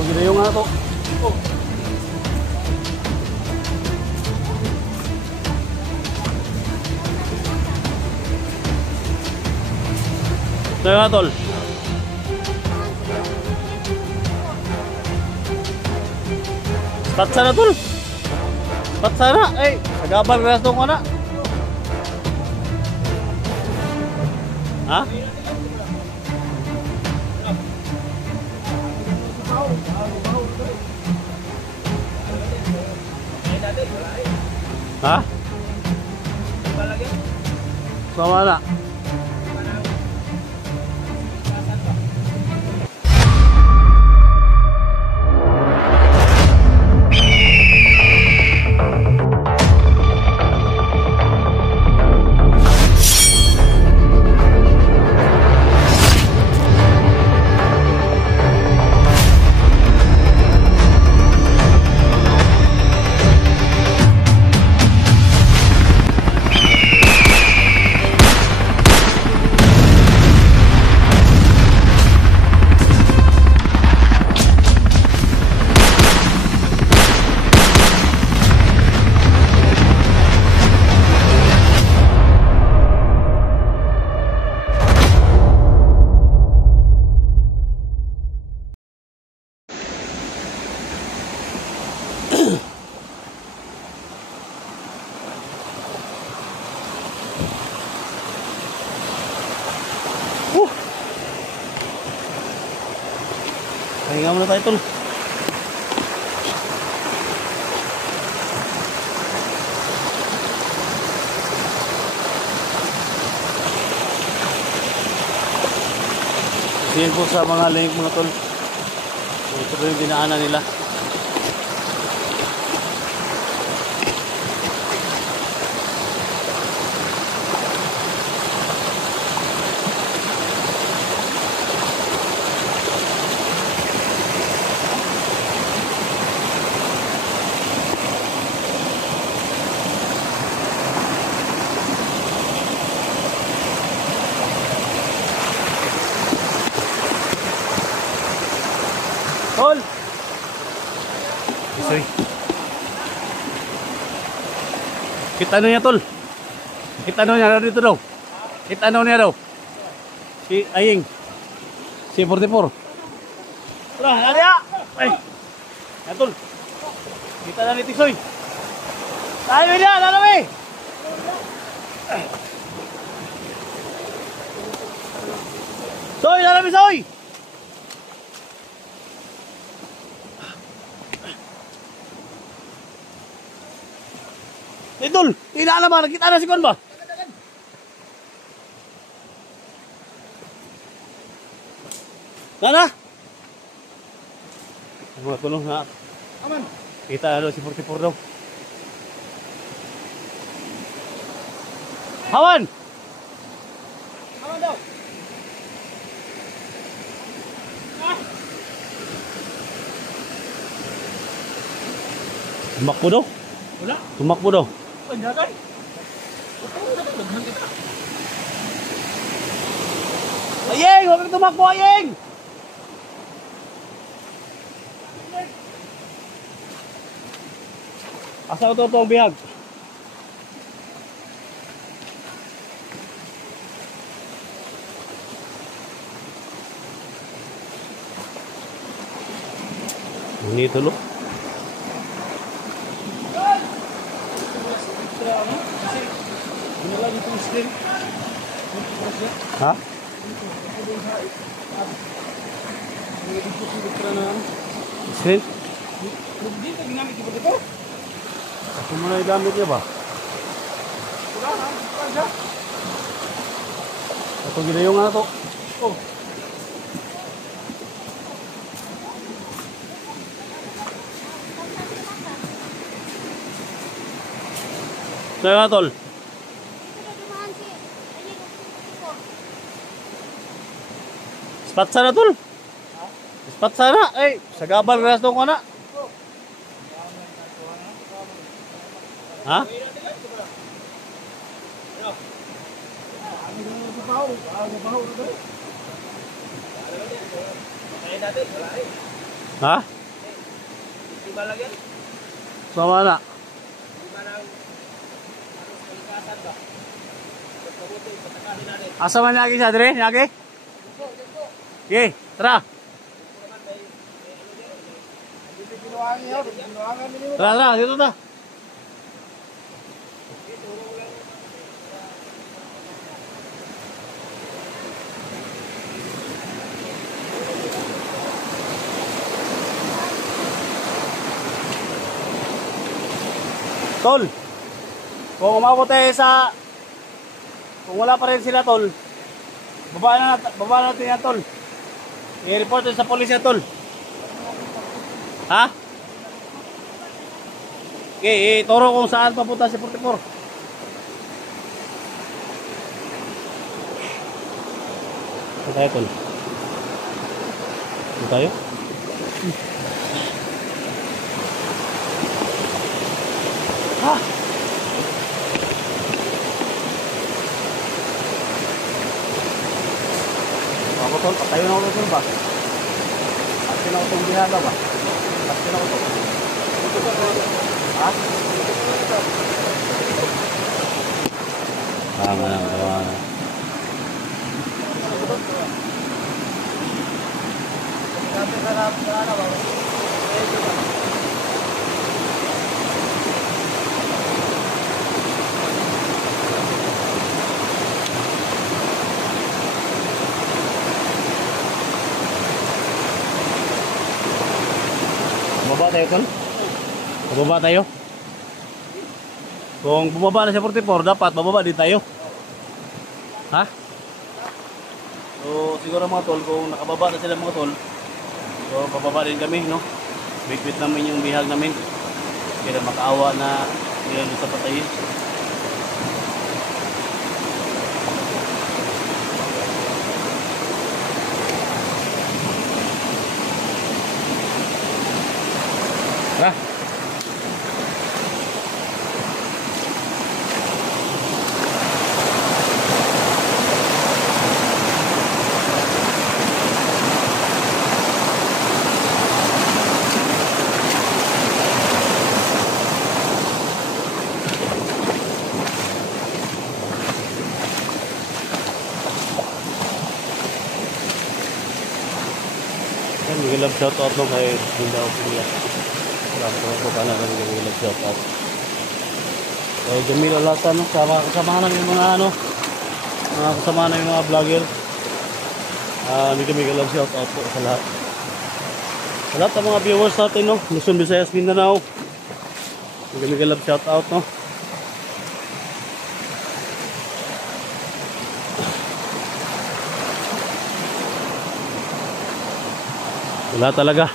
Ito gina yung ano to. Oh. Ito yung atol. Spat sana tol. Spat sana. Eh, nagabal ras dong ana. Ha? Ha? Sama na. Pahinga muna tayo tol. Yan po sa mga link mga tol. Ito po yung dinaanan nila. Tol! Sorry. Kita ano niya tol? Kita ano niya dito daw? Kita ano niya daw? Si Aying. Si 44. Tara, hali ya! Ay! Yan tol. Kita na ni Tisoy. Tayo niya, lalami! Soy, lalami soy! Idol, tina naman, nakita na si Kon ba? Nana? Mga tulong na. Aman. Kita ano si 44 daw. Hawan! Hawan daw. Tumakbo daw. Wala? Tumakbo daw. Panjagan. Ayeng! Huwag kang tumakbo, Ayeng! Asa ito ang bihag? Ini tulo. Ha? Screen? Kasi mo na igamit niya ba? Ito gina yung ano to. Oh. Sa'yo nga tol. Spat sana tol. Spat sana. Eh, sagabal ras dong ko na. Ha? Ha? Iba lang yan. Sama na. Iba lang. Kalikasan ba? Pagkabuti, patakasin natin. Asa man lagi siya, Dre? Lagi? Dito. Okay, tara. Tara, tara, dito na. Tol, kung umabot tayo kung wala pa rin sila, Tol, baba natin yan, Tol. I-report sa polis yan, Tol. Ha? Okay, ituro kung saan papunta si 44. Saan tayo, Tol? Saan tayo? Ha? Ako, Tol, patayo na ako, Tol, ba? Patayo na ako itong ginagawa ba? Patayo na ako, Tol. Ha? Tama na, tama na. Bumaba tayo, Tol? Bumaba tayo? Kung bumaba na sa 44, dapat bababa din tayo. Ha? So, siguro mga Tol, kung nakababa na sila mga Tol, so bababa din kami, no? Bit-bit namin yung bihag namin. Kaya makaawa na nila doon sa patayin. Tara. Miguel Love shout out mo kay Linda Opinion. Salamat po ka na ng Miguel Love shout out. Kay Jamil Olata, no? Kasama namin yung mga mga kasama namin yung mga vlogger. Miguel Love shout out po sa lahat. Sa lahat ng mga viewers natin, no? Luzon, Visayas, Mindanao. Miguel Love shout out, no? Wala talaga.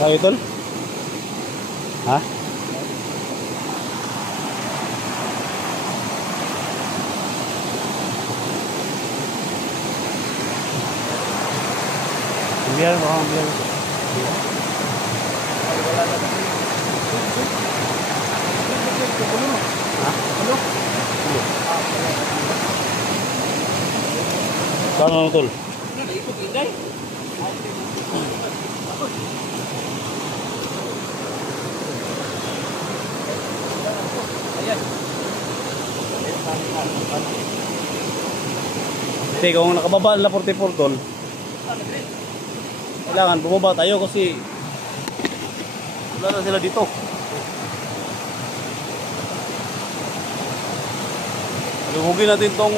Kaya Tol? Ha? Biar mo, biar. Ha? Saan mo, Tol? Kasi kung nakababa nila 44 Tol, kailangan bumaba tayo kasi wala na sila dito. Lubugin natin tong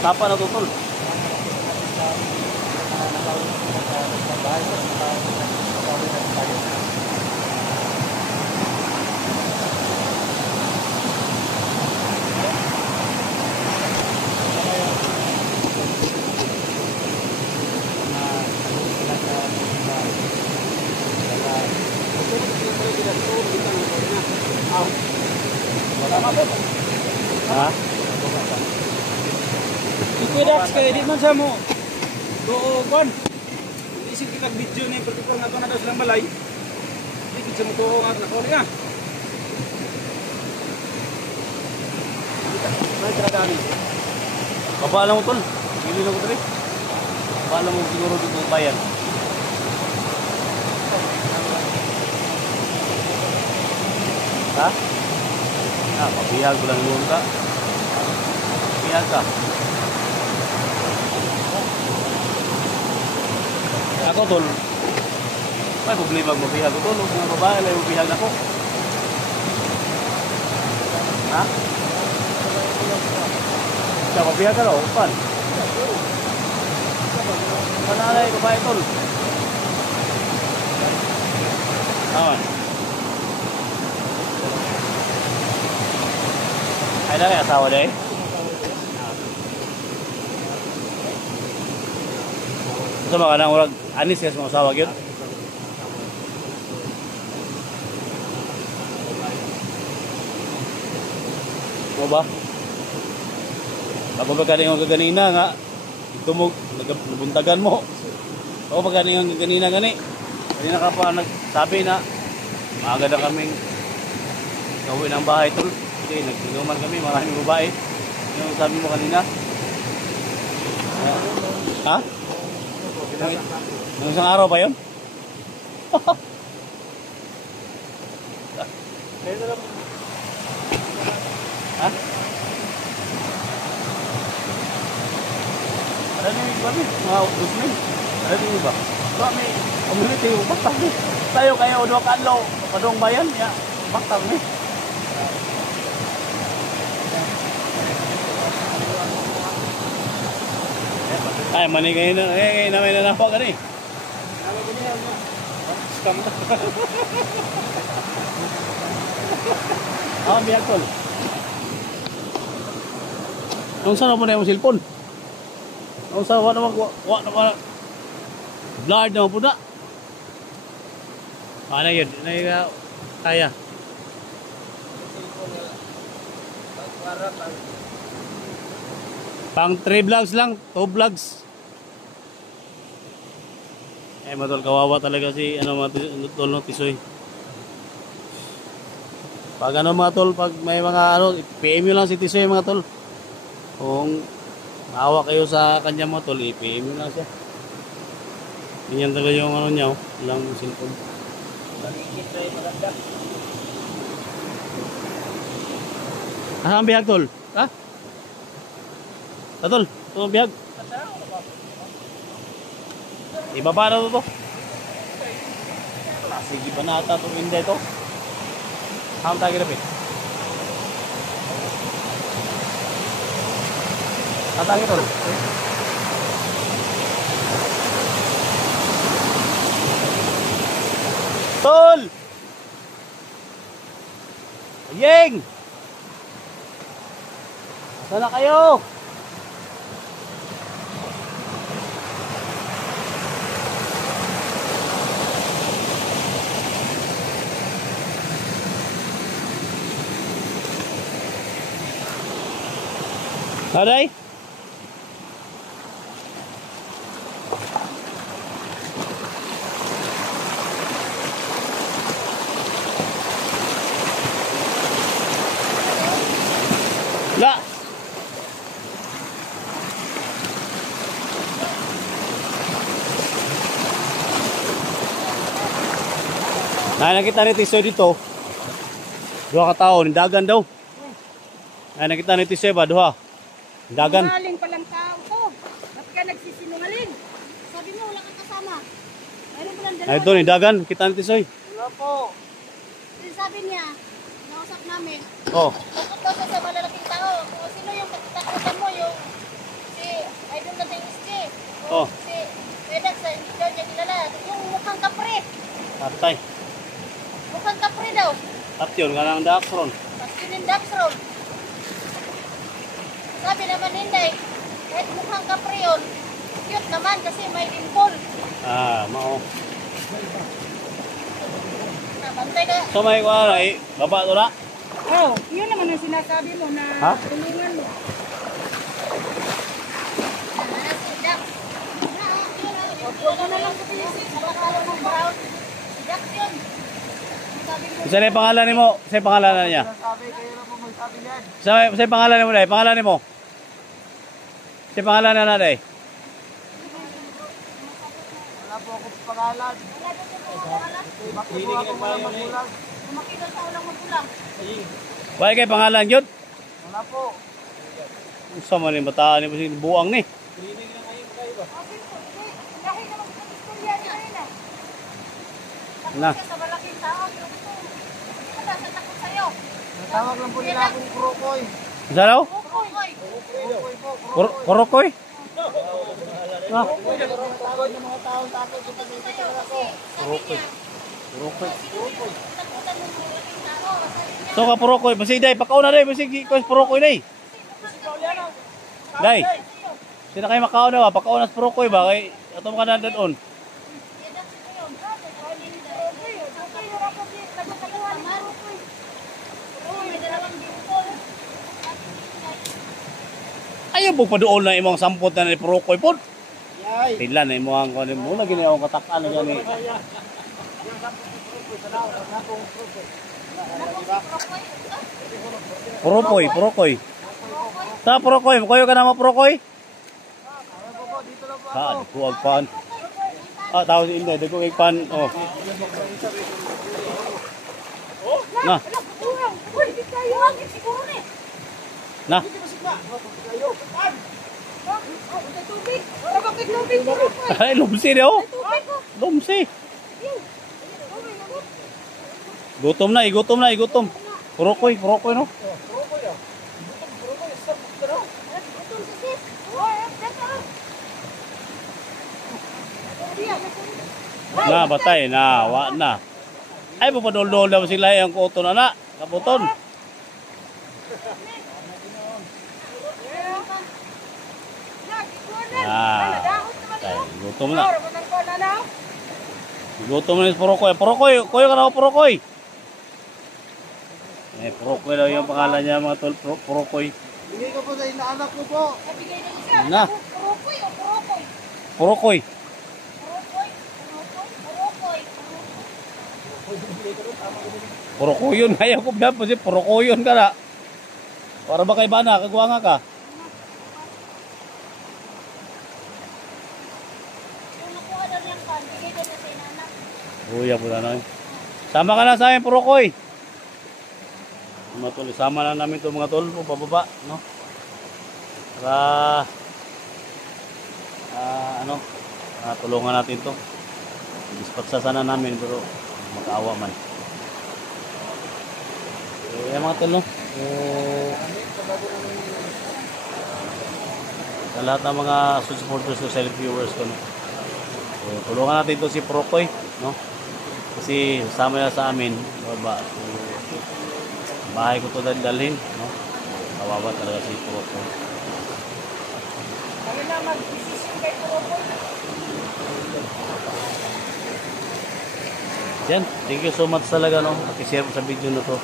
tapa na to, tol. Ha? Ikudax kaya di man sa mo. Doon. Isip kita video na yung particular nga ito na daw silang balay. Ikit sa mo ito nga nakawali nga. May tradami. Baba lang mo, tol. Bili lang ko tali. Baba lang mo siguro dito ng bayan. Ha? Ah, papihag ko lang yun ka. Papihag ka. Ako, tol. May problema kung mapihag ko, tol. Kung mga babae, may mapihag ako. Ha? Siya, mapihag ka raw. Pan? Panalay, babae, tol. Tama. Ay na kaya asawa dahil? Ito mga nang urag anis kasi mga asawa yun? Mo ba? Ako pagka yung kaganina nga ito mo, nabuntagan mo. Ako pagka yung kaganina gani kanina ka pa nagsabi na maaga na kaming gawin ang bahay tol. Hindi, nagsinuman kami, maraming babae. Yung sabi mo kanina. Ha? Nung isang araw ba yun? Ha? Ada ni ba ni? Mga Muslim. Ada ni ba? So may community upat ni. Tayo kayo do kadlaw, padong bayan ya. Maktab ni. Ay, mani kayo na, na may nanapak ka rin. Scam na. Biyag tol. Nung saan mo na yung cellphone? Nung saan wala naman, blurred naman po na. Ano yun? Kaya. Pang 3 vlogs lang, 2 vlogs. Matol, kawawa talaga si tol no Tisoy. Pag mga tol, pag may mga PM nyo lang si Tisoy mga tol. Kung maawa kayo sa kanya mga tol, PM nyo lang siya. Ganyan talaga yung niya, lang cellphone. Ang bihag tol? Ha? Tol, ito ang bihag. Ibaba na ito. Sige ba na ata itong hindi ito? Ham tayo kira, tatangin tol. Tol! Ayeng! Sana kayo? Aday? La. Nakita ni Tisoy dito. Dua ka tao, nindagan daw. Nakita ni Tisoy ba, duha? Dagan. Sinungaling palang tao to. Ba't ka nagsisinungaling? Sabi mo wala kang kasama. Mayroon palang dalawa. Ay, ito ni Dagan. Kita ni Tisoy. Wala po. Sabi niya, nausap namin. Oh. Takot daw siya sa malalaking tao. Kung sino yung Oh, Si Edax, hindi daw niya kilala. Yung mukhang kapre. tatay. Mukhang kapre daw. At yun, nga lang Daxron. Mas yun yung Daxron. Sabi naman Inday, kahit mukhang kapre yun, cute naman kasi may dimple. Ah, mao. Nabantay ka. So may kuha na eh, baba to na. Oh, yun naman ang sinasabi mo na Ha? tulungan mo. Si Dax. Huwag mo na lang sabihin sa pangalan ng brown. Si Dax yun. Ang sabi mo. Isa na yung pangalan ni mo. Isa yung pangalan na niya. Sabi kayo na po magsabi niyan. Isa yung pangalan ni mo, Day. Pangalan ni mo. Isa yung pangalan na Day. Wala po ako pangalan. Wala doon sa mga pangalan. Bakit po ako walang magulang? Kumakita sa ulang magulang. Wala kay pangalan yun. Wala po. Usa man yung bataan ni mo si buang ni. Klinik na kayo kayo ba? Okay po. Dahil naman sa istorya niya rin ah. Na. Takot siya sa malaking tao. Ata sa takot sa'yo. Natawag lang po nila akong Kurokoy. Isa daw? Kukoy. Kurokoy po. Kurokoy? Ah, Tawag ng mga taong takot sa pagkikita ako. Sabi niya, Kurokoy. takutan mo sa malaking tao. Sabi niya, So ka Kurokoy. Basi Day, pakauna Day. Basi Kurokoy Day. Day. Sino kayo makauna ba? Pakauna sa Kurokoy ba? Kay atong ka na doon. Edax ko yun. May dalawang dimple. Ayaw po pa doon na imong sampot na ni Kurokoy po. Yay! Pila na imong ano mo na gini akong katakan na gani. Kurokoy. Sa Kurokoy, kuyo ka na mo Kurokoy? Dito lang po. Ha, kuwag pan. Ah, tao si Inday, dagko kay pan. Oh. Na, Uy, di kayo. Siguro ni. na. Tubig. Bakit tubig? Ay, lumsi daw. Tubig ko. Lumsi. Gutom na, igutom. Kurokoy no. Na, batay na, wa na. Ay, papadol-dol daw sila yung kuto na. Kaputon. Ah, tay, gutom na. Gutom na si Purokoy. Purokoy, kuyo ka na ako Purokoy. Purokoy daw yung pangalan niya mga tol. Purokoy. Bigay ko po sa inaanak ko po. Na. Purokoy o purokoy? Purokoy. Purokoy? Purokoy? Purokoy yun. Ayaw ko ba po si Purokoy yun ka na. Para ba kay Bana? Kagwa nga ka. Kung nakuha daw niyang pan, bigay daw na sa inanak. Uya po na. Sama ka na sa amin, Purokoy. Mga tol, sama na namin ito mga tol. Pababa, no? Para tulungan natin to. Dispatsa sana namin pero mag-awa man. Yan mga tol, no? Sa lahat ng mga supporters ko, silent viewers ko, no? Tulungan natin to si Purokoy, no? Kasi sama na sa amin, baba. Bahay ko to dalhin, no? Kawawa talaga si Purokoy. Ayun na, mag-decision kay Purokoy. Yan, thank you so much talaga, no? Pakishare mo sa video na to.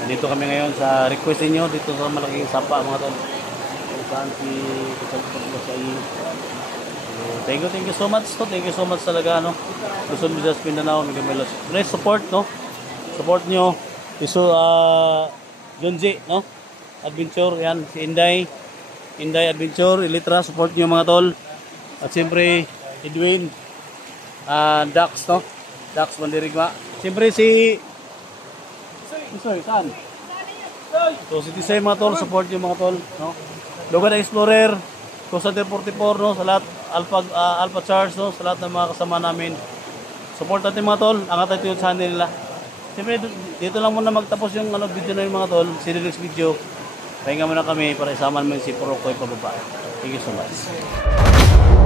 Nandito kami ngayon sa request niyo dito sa malaking sapa mga tol. Kung saan si Kusang sa iyo. Thank you so much to. Thank you so much talaga, no? Luzon, Visayas, Mindanao, Megamelos. Please support, no? Support nyo. Iso, Junji, no? Adventure, yan. Si Inday Adventure, Elitra, support nyo mga tol. At siyempre, Edwin, Dax, no? Dax Mandirigma. Siyempre si Tisoy, saan? So si Tisoy mga tol, support nyo mga tol, no? Logan Explorer, Constantine 44, no? Sa lahat, Alpha Charge, no? Sa lahat ng mga kasama namin. Support natin mga tol, angat natin yung channel nila. Siyempre, dito lang muna magtapos yung video na yung mga tol. See you next video. Pahinga muna kami para isama namin si Porokoy pababa. Thank you so much.